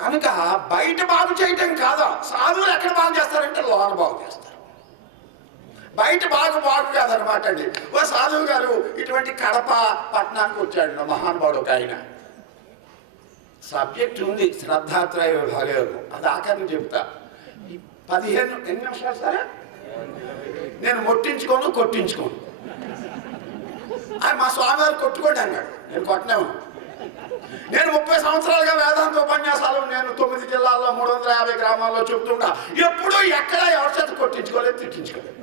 కనుక బయట బాగు చేయటం కాదా, సాధువులు ఎక్కడ బాగు చేస్తారంటే లోన బాగు చేస్తారు. బయట బాగు కాదనమాట అండి. ఓ సాధువు గారు ఇటువంటి కడప పట్టణానికి వచ్చాడు మహానుభావుడు ఒక ఆయన. సబ్జెక్ట్ ఉంది శ్రద్ధాత్రయ విభాగయోగం, అది ఆఖరిని చెప్తా. 15 నిమిషాలు సరే, నేను మొట్టించుకోను కొట్టించుకోను. మా స్వామివారు కొట్టుకోండి అన్నాడు, నేను కొట్టనేమో. నేను 30 సంవత్సరాలుగా వేదాంత ఉపన్యాసాలు నేను 9 జిల్లాల్లో 350 గ్రామాల్లో చెప్తుంటా. ఎప్పుడూ ఎక్కడ ఎవరి చేత కొట్టించుకోలేదు, తిట్టించుకోలేదు.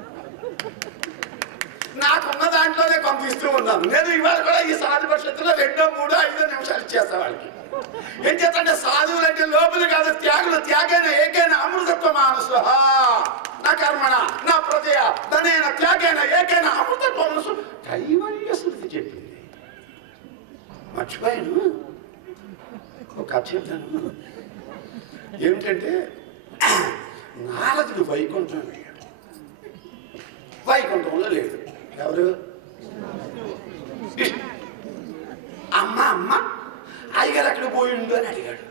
నాకున్న దాంట్లోనే కొంత ఇస్తూ ఉన్నాను. నేను ఇవాళ కూడా ఈ సాధు పరిషత్తులో 2, 3, 5 నిమిషాలు ఇచ్చేస్తా వాళ్ళకి. ఏం చేస్తంటే సాధువులు అంటే లోపులు కాదు, త్యాగులు. త్యాగైన ఏకైన అమృతత్వ మానసు నా కర్మణ నా ప్రజయ ధనైన త్యాగైన ఏకైన అమృతత్వ మనసు కైవల్య శృతి చెప్పింది. మర్చిపోయాను ఒక కథ చెప్తాను. ఏమిటంటే నారదుడు వైకుంఠంలో లేడు. ఎవరు? అమ్మ అయ్యగారు అక్కడ పోయిండు అని అడిగాడు.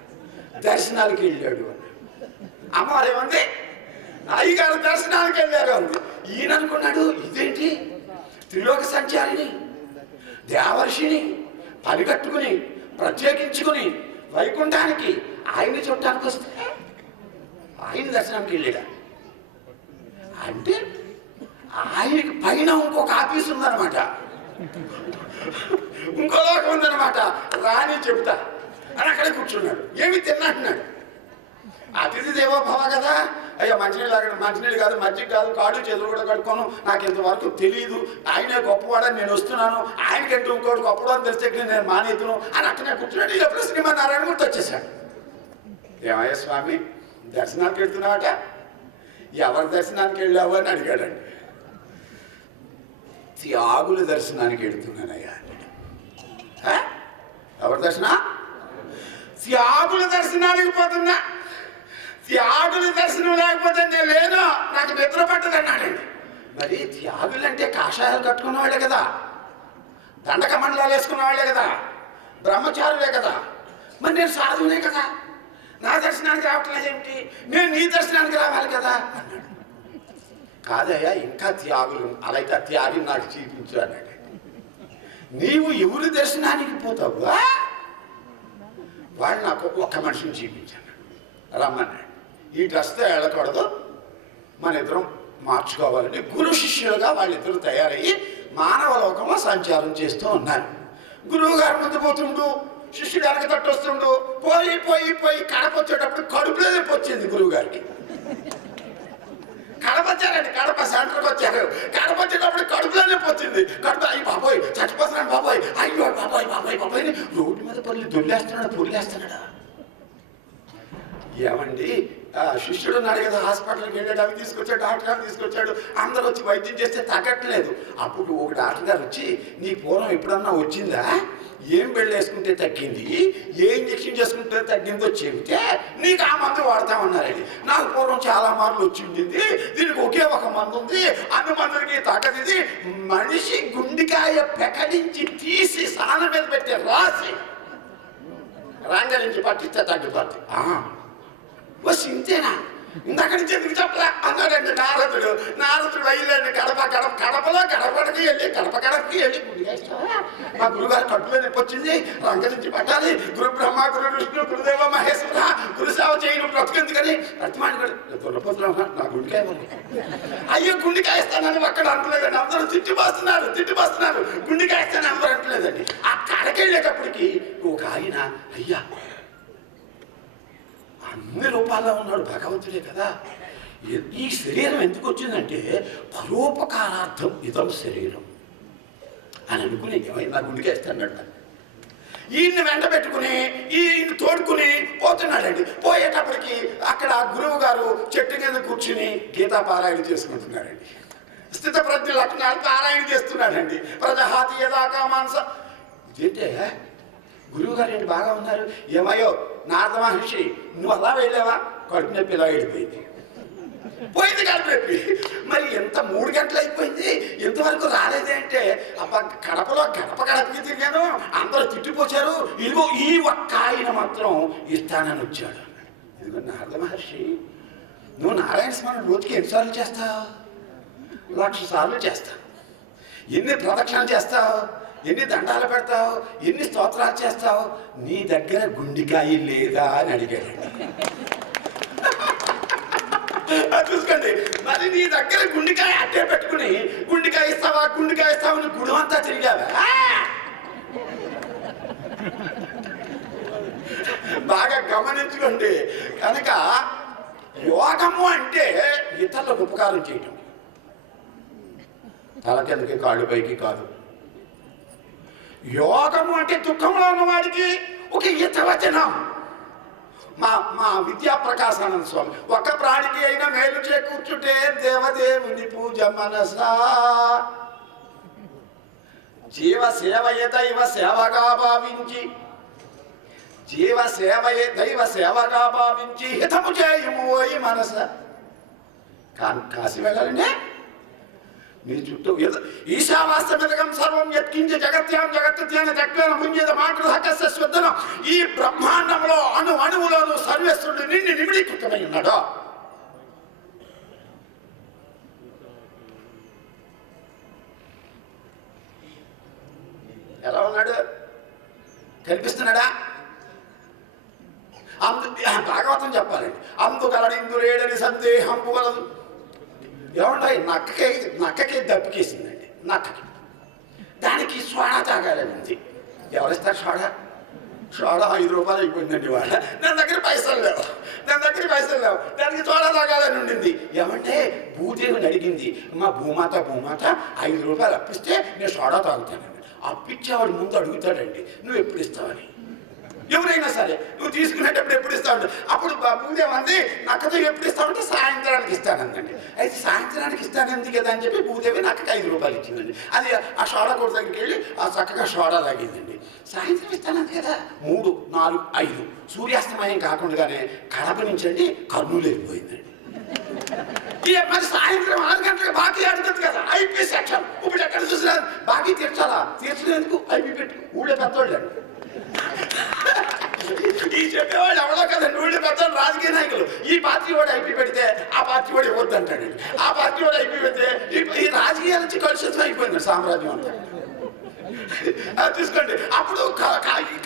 దర్శనానికి వెళ్ళాడు అని. అమ్మవారు ఏమంది? అయ్యగారు దర్శనానికి వెళ్ళారు అంది. ఈయన అనుకున్నాడు, ఇదేంటి త్రిలోక సంచారిని దేవర్షిని పనికట్టుకుని ప్రత్యేకించుకుని వైకుంఠానికి ఆయన్ని చూడటానికి వస్తే ఆయన దర్శనానికి వెళ్ళాడు అంటే ఆయనకి పైన ఇంకొక ఆఫీస్ ఉందన్నమాట, ఇంకో లోకం ఉందన్నమాట. రాని చెబుతా అని అక్కడే కూర్చున్నాడు. ఏమి తిన్నట్టున్నాడు. అతిథి దేవో భవ కదా. అయ్యా మంచినీళ్ళు కాదు, మజ్జిగ కాదు, కాడు చేతులు కూడా కట్టుకోను, నాకు ఇంతవరకు తెలియదు, ఆయనే గొప్పవాడని నేను వస్తున్నాను, ఆయనకంటూ ఇంకోటి గొప్పవాడని తెలిస్తే నేను మానేతును అని అక్కడే కూర్చున్నాడు. ఎప్పుడు శ్రీమన్నారాయణ గుర్తు వచ్చేసాడు. ఏమయ్య స్వామి దర్శనానికి వెళ్తున్నావట, ఎవరి దర్శనానికి వెళ్ళావు అని అడిగాడండి. త్యాగుల దర్శనానికి వెళ్తున్నానయ్యా. ఎవరి దర్శన? త్యాగుల దర్శనానికి పోతున్నా. త్యాగుల దర్శనం లేకపోతే నేను లేను, నాకు నిద్ర పట్టదు అన్నాడండి. మరి త్యాగులు అంటే కాషాయాలు కట్టుకున్న వాళ్ళే కదా, దండక మండలాలు వేసుకున్న వాళ్ళే కదా, బ్రహ్మచారులే కదా. మరి నేను సాధువునే కదా, నా దర్శనానికి రావట్లేదు ఏమిటి, నేను నీ దర్శనానికి రావాలి కదా అన్నాడు. కాదయ్యా ఇంకా త్యాగులు, అలాగే త్యాగిని నాకు చూపించు అన్నాడు. నీవు ఎవరి దర్శనానికి పోతావు? వాళ్ళు నాకు ఒక్క మనిషిని చూపించాను, రమ్మన్నాడు. ఈ డ్రెస్తో వెళ్ళకూడదు, మన ఇద్దరం మార్చుకోవాలని గురు శిష్యులుగా వాళ్ళిద్దరు తయారయ్యి మానవ లోకంలో సంచారం చేస్తూ ఉన్నారు. గురువు గారి ముందు పోతుండు, శిష్యుడు వెనక తట్టు వస్తుండు. పోయి కడప వచ్చేటప్పుడు కడుపులో నొప్పి వచ్చింది గురువు గారికి. కడప వచ్చారండి, కడప సెంటర్కి వచ్చారు. కడప వచ్చేటప్పుడు కడుపులో నొప్పి వచ్చింది. కడుపు అయ్యి బాబోయ్ చచ్చిపోతున్నాడు బాబోయ్, అయ్యో బాబోయ్ రోడ్డు మీద పల్లి పొల్లేస్తున్నాడు. ఏమండి శిష్యుడు ఉన్నాడు కదా, హాస్పిటల్కి వెళ్ళాడు, అవి తీసుకొచ్చాడు, డాక్టర్ గారు తీసుకొచ్చాడు, అందరూ వచ్చి వైద్యం చేస్తే తగ్గట్లేదు. అప్పుడు ఒక డాక్టర్ గారు వచ్చి, నీ పూర్వం ఎప్పుడన్నా వచ్చిందా, ఏం బెళ్ళు వేసుకుంటే తగ్గింది, ఏ ఇంజక్షన్ చేసుకుంటే తగ్గిందో చెబితే నీకు ఆ మందు వాడతామన్నారండి. నాకు పూర్వం చాలా మార్లు వచ్చి ఉండింది, దీనికి ఒకే ఒక మందు ఉంది, అన్ని మందులకి తగ్గది. మనిషి గుండెకాయ పెకడించి తీసి సాన మీద పెట్టి రాసి రంగరించి పట్టిస్తే తగ్గిపోద్ది. ఇంతేనా, ఇందాక నుంచి ఎందుకు చెప్పరా అన్నాడండి నారదుడు. బయలుదేరి కడపలో గడపడికి వెళ్ళి గడపకి వెళ్ళి మా గురుగారు కడుపులో నొప్పి వచ్చింది, రంగ నుంచి పట్టాలి, గురు బ్రహ్మ గురు విష్ణు గురుదేవ మహేశ్వర గురుసేవ చేయను బ్రతుకెందుకని ప్రతిమాని దొరపోతున్నాం నా గుండెకాయ. అయ్యో గుండెకాయ ఇస్తానని అక్కడ అంటలేదండి, అందరూ తిట్టిపోస్తున్నారు. గుండెకాయ ఇస్తానని అందరూ అంటలేదండి. ఆ కడకెళ్ళేటప్పటికి ఒక ఆయన, అయ్యా అన్ని రూపాల్లో ఉన్నాడు భగవంతుడే కదా, ఈ శరీరం ఎందుకు వచ్చిందంటే పరోపకారార్థం ఇదం శరీరం అని అనుకుని ఏమైనా గుండెకేస్తాడు. ఈయన్ని వెంట పెట్టుకుని ఈయన్ని తోడుకుని పోతున్నాడండి. పోయేటప్పటికి అక్కడ గురువు గారు చెట్టు కింద కూర్చుని గీతా పారాయణ చేసుకుంటున్నాడండి. స్థిత ప్రజ్ఞ లక్షణాలు పారాయణ చేస్తున్నాడండి. ప్రజహాతి యదాకా మానస. ఇదేంటే గురువు గారు ఏంటి బాగా ఉన్నారు, ఏమయ్యో నారద మహర్షి నువ్వు అలా వెళ్ళావా, కడుపు నొప్పి ఇలా వెళ్ళిపోయింది, పోయింది కడుపు నొప్పి. మరి ఎంత 3 గంటలు అయిపోయింది, ఎంతవరకు రాలేదే అంటే, అబ్బా గడపలో గడపకి తిరిగాను, అందరూ తిట్టిపోచారు, ఇదిగో ఈ ఒక్క ఆయన మాత్రం ఇస్తానని వచ్చాడు. ఇదిగో నారద మహర్షి, నువ్వు నారాయణ స్మరణ రోజుకి ఎన్నిసార్లు చేస్తావు? 1,00,000 సార్లు చేస్తావు. ఎన్ని ప్రదక్షిణలు చేస్తావు? ఎన్ని దండాలు పెడతావు? ఎన్ని స్తోత్రాలు చేస్తావు? నీ దగ్గర గుండికాయ లేదా అని అడిగాడండి. చూసుకోండి, మరి నీ దగ్గర గుండికాయ అట్టే పెట్టుకుని గుండికాయ ఇస్తావా అని గుడి అంతా తిరిగావా? బాగా గమనించుకోండి. కనుక యోగము అంటే ఇతరులకు ఉపకారం చేయటం, తల కిందకి కాళ్ళు పైకి కాదు. యోగము అంటే దుఃఖంలో ఉన్నవాడికి ఒక హితవచనం. మా విద్యా ప్రకాశానంద స్వామి, ఒక ప్రాణికి అయినా మేలు చేకూర్చుటే దేవదేవుని పూజ మనసా, జీవ సేవయే దైవ సేవగా భావించి, జీవ సేవయే దైవ సేవగా భావించి హితము చేయుము ఓయి మనస. కాశీ వెళ్ళాలంటే నీ చుట్టూ ఈశావాస్యమిదగం సర్వం యత్కించ జగత్యాం జగత్యన జగ్వేన ముంజేద మాతృహకస్య శ్వద్దనం. ఈ బ్రహ్మాండంలో అణువులోనూ సర్వేశ్వరుడు నిన్ను నిమిడీకృతమై ఉన్నాడు. ఎలా ఉన్నాడు? కనిపిస్తున్నాడా? భాగవతం చెప్పాలండి. అందుకలడు ఇందులేడని సందేహంపు కలదు. ఏమంటాయి? నక్కకి దప్పికేసిందండి. నక్కకి దానికి సోడా తాగాలని ఉంది. ఎవరిస్తారు సోడా? 5 రూపాయలు అయిపోయిందండి. వాళ్ళ దాని దగ్గర పైసలు లేవు. దానికి సోడా తాగాలని ఉండింది. ఏమంటే భూదేవిని అడిగింది, మా భూమాత 5 రూపాయలు అప్పిస్తే నేను సోడా తాగుతానండి. అప్పిచ్చేవాడు ముందు అడుగుతాడండి, నువ్వు ఎప్పుడు ఇస్తావని. ఎవరైనా సరే నువ్వు తీసుకునేటప్పుడు ఎప్పుడు ఇస్తావు? అప్పుడు భూదేవి నక్కతో ఎప్పుడు ఇస్తావంటే సాయంత్రానికి ఇస్తానందండి. అయితే సాయంత్రానికి ఇస్తానంది కదా అని చెప్పి భూదేవి నక్కకి 5 రూపాయలు ఇచ్చిందండి. అది ఆ సోడా కొట్టు దగ్గరికి వెళ్ళి ఆ చక్కగా సోడా తాగిందండి. సాయంత్రం ఇస్తానంది కదా. 3, 4, 5 సూర్యాస్తమయం కాకుండానే కడప నుంచి అండి కర్నూలు వెళ్ళిపోయిందండి. మరి సాయంత్రం 6 గంటలకు బాకీ అడుగుతుంది కదా, ఐపీ సెక్షన్. ఇప్పుడు ఎక్కడ చూసినా బాకీ తీర్చాలా? తీర్చలేందుకు ఐపీ పెట్టి ఊళ్ళో పెద్దోళ్ళు అండి. ఈ చెప్పేవాడు ఎవడో కదండి, ఊళ్ళో పెద్దోళ్ళు రాజకీయ నాయకులు. ఈ పార్టీ వాడు ఐపీ పెడితే ఆ పార్టీ వాడు ఇవ్వద్దు అంటాడండి. ఆ పార్టీ వాడు ఐపీ పెడితే ఈ రాజకీయాల నుంచి కలుషితం అయిపోయింది సామ్రాజ్యం అంతా. చూసుకోండి, అప్పుడు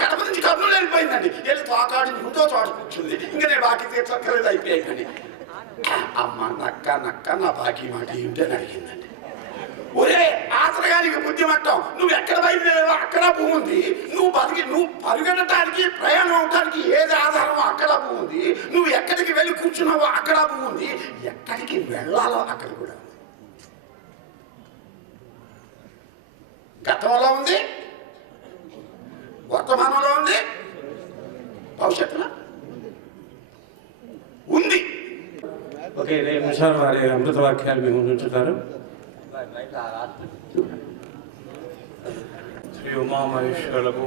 కడప నుంచి కర్నూలు వెళ్ళిపోయిందండి. వెళ్ళి తోకాడించుకుంటూ చోట కూర్చుంది. ఇంకా నేను బాకీ తీర్చక్కర్లేదు, ఐపీ అయిపోయింది. అమ్మ నక్క నా బాకీ మాట ఏంటని అడిగిందండి. ఒరే ఆశ్రయానికి బుద్ధి మట్టం, నువ్వు ఎక్కడ బయలుదేరావో అక్కడ భూమి ఉంది. నువ్వు పరిగెట్టడానికి ప్రయాణం అవడానికి ఏది ఆధారమో అక్కడ భూమి ఉంది. నువ్వు ఎక్కడికి వెళ్ళి కూర్చున్నావో అక్కడ భూమి ఉంది. ఎక్కడికి వెళ్ళాలో అక్కడ కూడా ఉంది. గతంలో ఉంది, వర్తమానంలో ఉంది, భవిష్యత్తులో ఉంది. ఓకే, 2 నిమిషాలు వారి అమృత వాక్యాలు మేము ఉంచుతారు. శ్రీ ఉమామహేశ్వరులకు,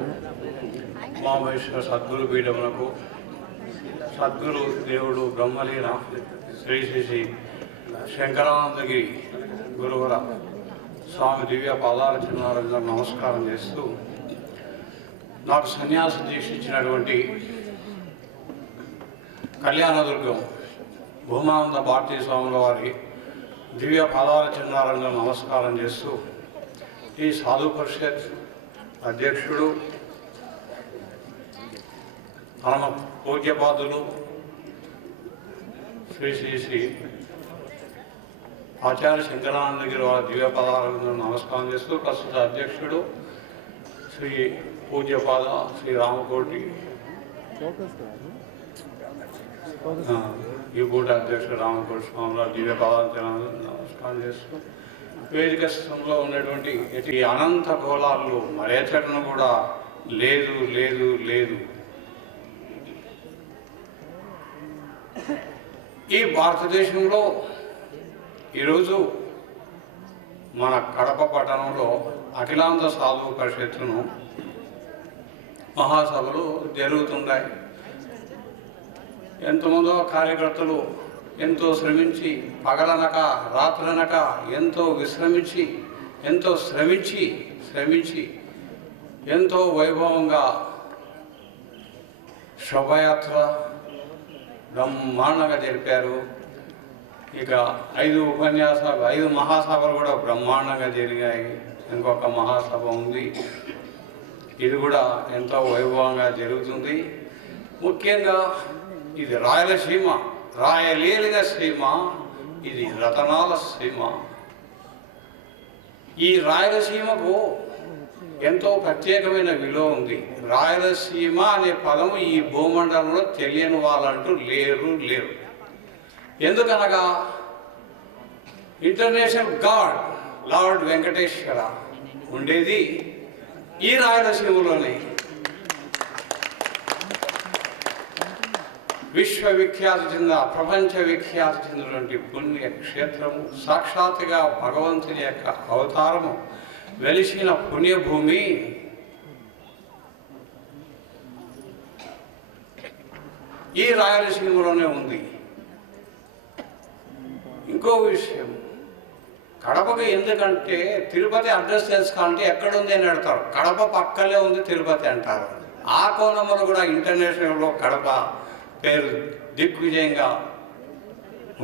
ఉమామహేశ్వర సద్గురు పీఠములకు, సద్గురు దేవుడు బ్రహ్మలీన శ్రీ శ్రీ శంకరానందగిరి గురువుల స్వామి దివ్య పాదాల చిన్నారంగా నమస్కారం చేస్తూ, నాకు సన్యాస దీక్ష ఇచ్చినటువంటి కళ్యాణదుర్గం భూమానంద భారతీ స్వాముల వారి దివ్య పాదాల చిన్నారంగా నమస్కారం చేస్తూ, ఈ సాధు పరిషత్ అధ్యక్షుడు పరమ పూజ్యపాదులు శ్రీ శ్రీ శ్రీ ఆచార్య శంకరానందగిరి వారి దివ్య పాదాలను నమస్కారం చేస్తూ, ప్రస్తుత అధ్యక్షుడు శ్రీ పూజ్యపాద శ్రీ రామకోటి ఈ కూట అధ్యక్షుడు రామకోటి స్వామి దివ్య పాదాలను నమస్కారం చేస్తూ, వేదిక స్థంలో ఉన్నటువంటి ఈ అనంత గోళాల్లో మరేచటను కూడా లేదు లేదు లేదు. ఈ భారతదేశంలో ఈరోజు మన కడప పట్టణంలో అఖిలాంధ్ర సాధు పరిషత్తును మహాసభలు జరుగుతున్నాయి. ఎంతమందో కార్యకర్తలు ఎంతో శ్రమించి, పగలనక రాత్రనక ఎంతో విశ్రమించి, ఎంతో శ్రమించి ఎంతో వైభవంగా శోభయాత్ర బ్రహ్మాండంగా జరిపారు. ఇక 5 మహాసభలు కూడా బ్రహ్మాండంగా జరిగాయి. ఇంకొక మహాసభ ఉంది, ఇది కూడా ఎంతో వైభవంగా జరుగుతుంది. ముఖ్యంగా ఇది రాయలసీమ, రాయలేలిన సీమ, ఇది రతనాల సీమ. ఈ రాయలసీమకు ఎంతో ప్రత్యేకమైన విలువ ఉంది. రాయలసీమ అనే పదము ఈ భూమండలంలో తెలియని వాళ్ళంటూ లేరు. ఎందుకనగా ఇంటర్నేషనల్ గాడ్ లార్డ్ వెంకటేశ్వర ఉండేది ఈ రాయలసీమలోనే. విశ్వవిఖ్యాతి చెందిన, ప్రపంచ విఖ్యాతి చెందినటువంటి పుణ్యక్షేత్రము, సాక్షాత్తుగా భగవంతుని యొక్క అవతారము వెలిసిన పుణ్యభూమి ఈ రాయలసీమలోనే ఉంది. ఇంకో విషయం, కడపకు ఎందుకంటే తిరుపతి అడ్రస్ తెలుసుకోవాలంటే ఎక్కడుంది అని అడతారు. కడప పక్కలే ఉంది తిరుపతి అంటారు. ఆ కోణంలో కూడా ఇంటర్నేషనల్లో కడప పేరు దిగ్విజయంగా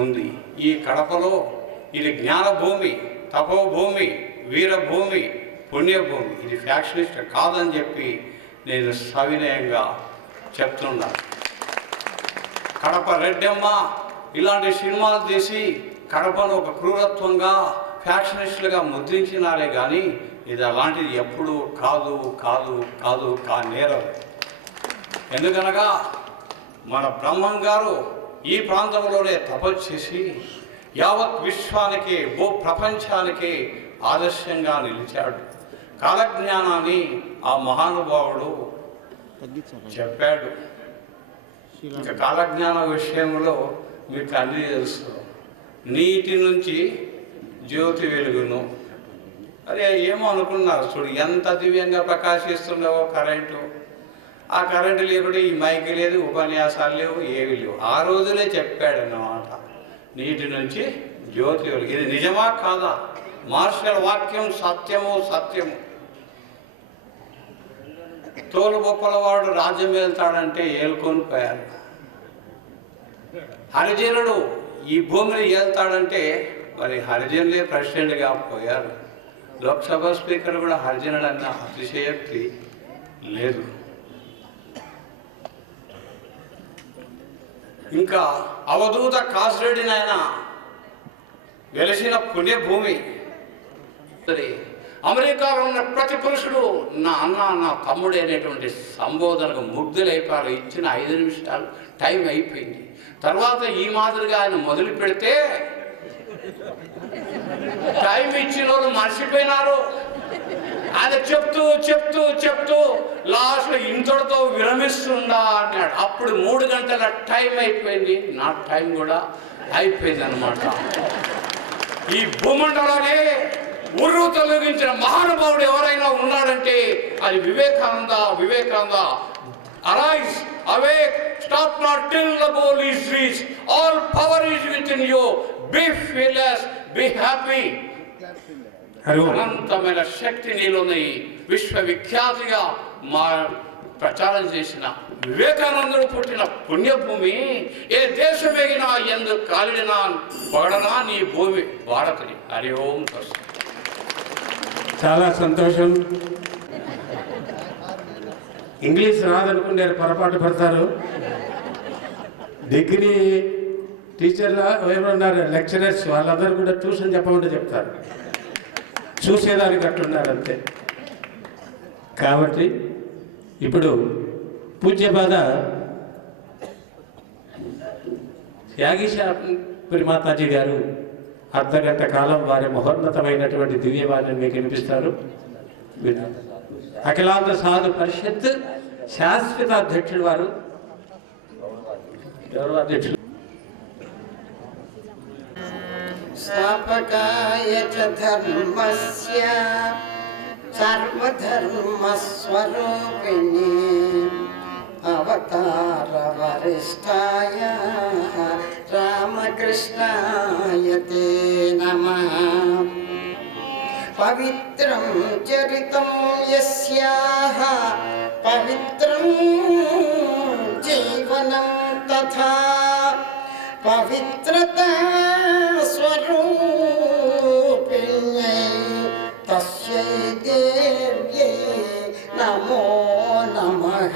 ఉంది. ఈ కడపలో ఇది జ్ఞానభూమి, తపోభూమి, వీరభూమి, పుణ్యభూమి. ఇది ఫ్యాక్షనిస్ట్ కాదని చెప్పి నేను సవినయంగా చెప్తున్నా. కడప రెడ్డమ్మ ఇలాంటి సినిమాలు తీసి కడపను ఒక క్రూరత్వంగా ఫ్యాక్షనిస్టులుగా ముద్రించినారే కానీ ఇది అలాంటిది ఎప్పుడు కానేరం. ఎందుకనగా మన బ్రహ్మం గారు ఈ ప్రాంతంలోనే తపస్సు చేసి యావత్ విశ్వానికి, భూ ప్రపంచానికి ఆదర్శంగా నిలిచాడు. కాలజ్ఞానాన్ని ఆ మహానుభావుడు చెప్పాడు. ఇంకా కాలజ్ఞాన విషయంలో మీకు అన్నీ తెలుసు. నీటి నుంచి జ్యోతి వెలుగును. అరే ఏమో అనుకున్నారు చూడు, ఎంత దివ్యంగా ప్రకాశిస్తుండవో కరెంటు. ఆ కరెంటు లేకుండా ఈ మైకి లేదు, ఉపన్యాసాలు లేవు, ఏవి లేవు. ఆ రోజులే చెప్పాడు అన్నమాట, నీటి నుంచి జ్యోతి వెలుగు. ఇది నిజమా కాదా? మార్షల్ వాక్యం సత్యము. తోలు బొప్పలవాడు రాజ్యం వెళ్తాడంటే ఏలుకొని పోయారు. హరిజనుడు ఈ భూమిని ఏళ్తాడంటే మరి హరిజనులే ప్రెసిడెంట్గా పోయారు. లోక్సభ స్పీకర్ కూడా హరిజనుడు అన్న అతిశయోక్తి లేదు. ఇంకా అవధూత కాసిరెడ్డి నాయన వెలిసిన పుణ్యభూమి. అమెరికాలో ఉన్న ప్రతి పురుషుడు నా అన్న, నా తమ్ముడు అనేటువంటి సంబోధనకు ముగ్ధులైపోయారు. ఇచ్చిన 5 నిమిషాలు టైం అయిపోయింది. తర్వాత ఈ మాదిరిగా ఆయన మొదలు పెడితే టైం ఇచ్చిన వాళ్ళు మర్చిపోయినారు. ఆయన చెప్తూ లాస్ట్లో ఇంతటితో విరమిస్తుందా అన్నాడు. అప్పుడు 3 గంటల టైం అయిపోయింది. నా టైం కూడా అయిపోయింది అన్నమాట. ఈ భూమండలాన్ని ఉర్రు తొలగించిన మహానుభావుడు ఎవరైనా ఉన్నాడంటే అది Vivekananda. Arise, awake, stop not till the goal is reached. All power is within you. Be fearless, be happy. అనంతమైన శక్తి నీలోని విశ్వవిఖ్యాతిగా ప్రచారం చేసిన వివేకానందుడు పుట్టిన పుణ్యభూమి. ఏ దేశమేగినా ఎందుకు కాలిడినా పొగడనా నీ భూమి భారతిని. హరి ఓం. చాలా సంతోషం. ఇంగ్లీష్ రాదనుకునే పొరపాటు పడతారు. డిగ్రీ టీచర్లు ఎవరున్నారు, లెక్చరర్స్, వాళ్ళందరూ కూడా ట్యూషన్ చెప్పమంటే చెప్తారు. చూసేదానికి అట్లున్నారు అంతే. కాబట్టి ఇప్పుడు పూజ్యపాద యాగిశాపురి మాతాజీ గారు అర్ధగంట కాలం వారి మహోన్నతమైనటువంటి దివ్యవాణిని మీకు వినిపిస్తారు. అఖిలాంధ్ర సాధు పరిషత్ శాశ్వత అధ్యక్షుడు వారు, గౌరవ అధ్యక్షులు. స్థాపకాయ చ ధర్మస్య సర్వధర్మస్వరూపిణి అవతార వరిష్ఠాయ రామకృష్ణాయ తే నమః. పవిత్రం చరితం యస్యాః పవిత్రం జీవనం తథా పవిత్రతా స్వరూపిణ్యై తస్యై దేవ్యై నమో నమః.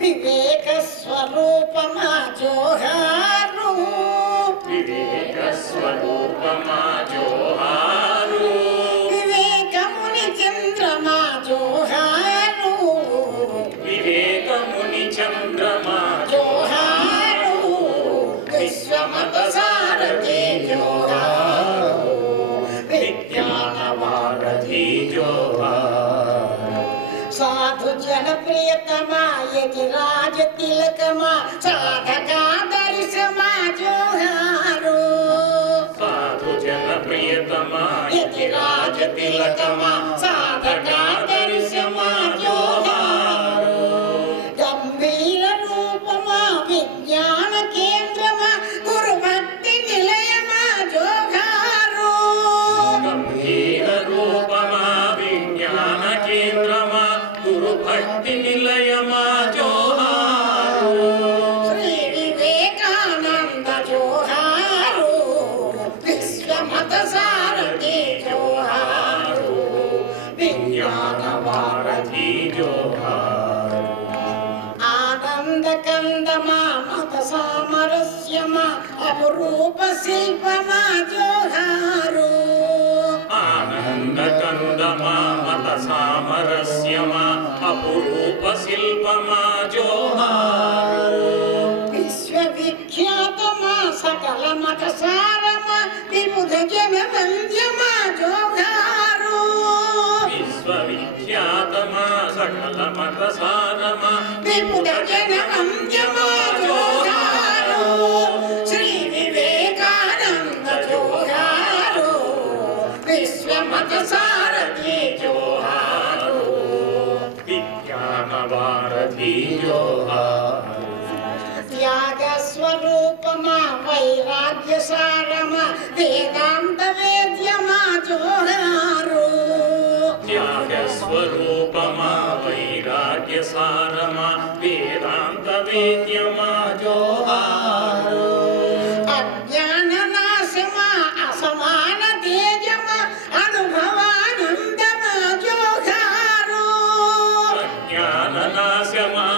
వివేక స్వరూపమా జోహారు, వివేక స్వరూపమా జోహారు, వివేకముని చంద్రమా జోహారు, వివేకముని చంద్రమా జోహారు, విశ్వమత సారథి జోహారు, విజ్ఞానవారధి జోహారు, సాధు జన ప్రియతమా యతిరాజ తిలకమా సాధకా దర్శమా జోహారు, సాధు జన ప్రియతమా యతిరాజ తిలకమా సాధకా దర్శమా జోహారు, గంభీర రూపమా విజ్ఞాన కేంద్రమా గురు భక్తి నిలయమా జోహారు, గంభీర రూపమా విజ్ఞాన కేంద్రమా గురు భక్తి నిలయమా జోహారు, శ్రీ వివేకానంద జోహారు, విశ్వమత సారథి జోహారు, విజ్ఞానవారధి జోహారు, ఆనంద కందమా మత సామరస్యమా అపురూప శిల్పమా జోహారు, ఆనంద కందమా మత సామరస్యమా అపురూప శిల్పమా జోహారు, విశ్వవిఖ్యాతమా సకల మత సారమా విబుధ జన వంద్యమా జోహారు, విశ్వవిఖ్యాతమా సకల మత సారమా విబుధ జన వంద్యమా జోహారు, శ్రీ వివేకానంద జోహారు, విశ్వమత సారథి జోహారు, విజ్ఞానవారధి జోహారు, త్యాగ స్వరూపమా వైరాగ్య సారమా వేదాంత వేద్యమా జోహారు, త్యాగ స్వరూపమా వైరాగ్య సారమా వేదాంత వేద్యమా జోహారు, అజ్ఞాన నాశమా అసమాన తేజమా అనుభవానందమా జోహారు, అజ్ఞాన నాశమా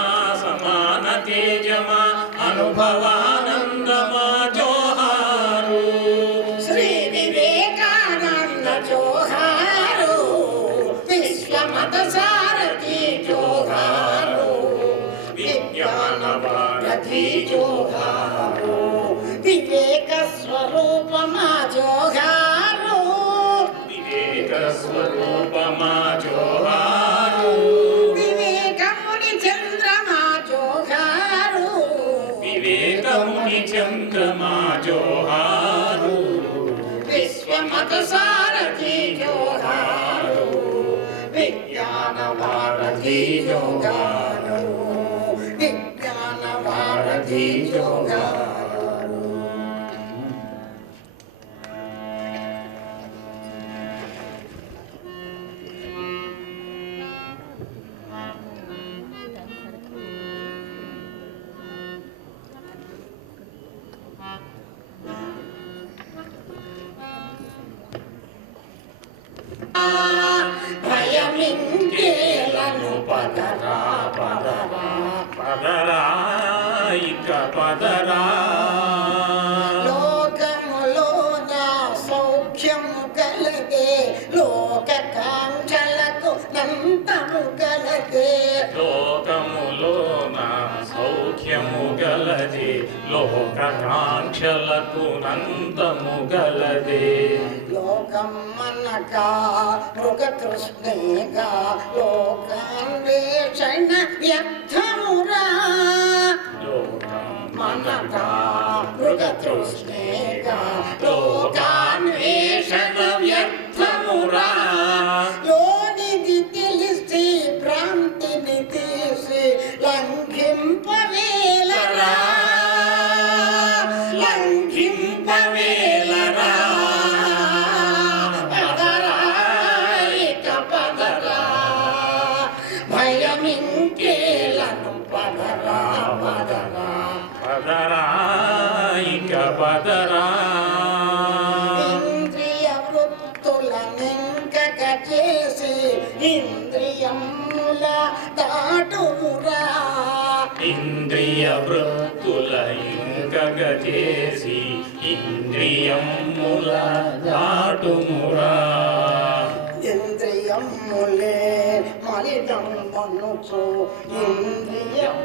సమాన తేజమా అనుభవానందమా జోహారు, శ్రీ వివేకానంద జోహారు, విశ్వమత సారథి జోహారు, విజ్ఞానవారధి జోహారు, వివేక స్వరూపమా జోహారు, వివేక స్వరూపమా జోహారు, వివేకముని చంద్రమా జోహారు, వివేకముని చంద్రమా జోహారు, విశ్వమత సారథి జోహారు, విజ్ఞానవారధి జోహారు, విజ్ఞానవారధి జోహారు. భయమింకేలను పదరా పదరా పదరా ఇక పదరా లోకములో నా సౌఖ్యము కలదే లోక కాంక్షలకు నంతము కలదే లోకములో నా సౌఖ్యము గలదే లోకాంక్షలకు నంతము గలదే లోకమనక మృగతృష్ణేగా లోకాన్వేషణ వ్యర్థమురా మనక మృగతృష్ణేగా లోకాన్వేషణ వ్యర్థమురా లో పదరా ఇంద్రియ వృత్తుల నింకక చేసి ఇంద్రియముల దాటుమురా ఇంద్రియ వృత్తుల ఇంకగ చేసి ఇంద్రియముల దాటుమురా ఇంద్రియములే మలినం మనుచు ఇంద్రియం